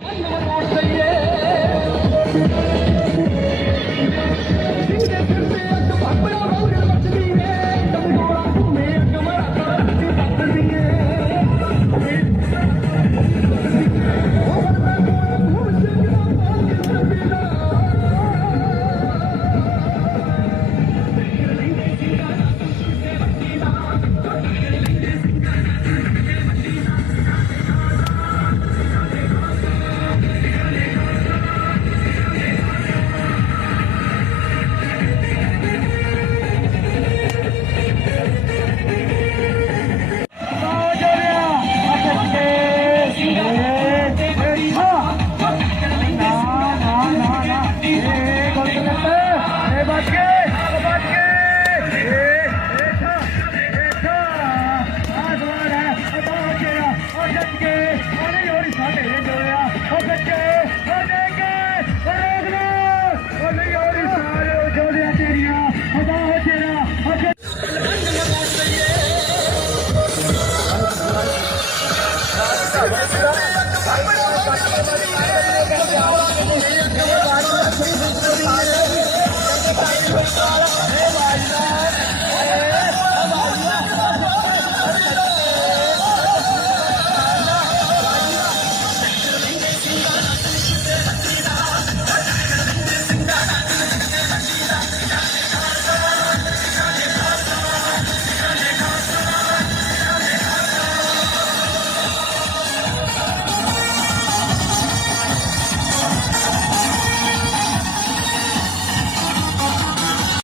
Thank you. ಸಮಸ್ಯೆಗಳನ್ನು <moso _>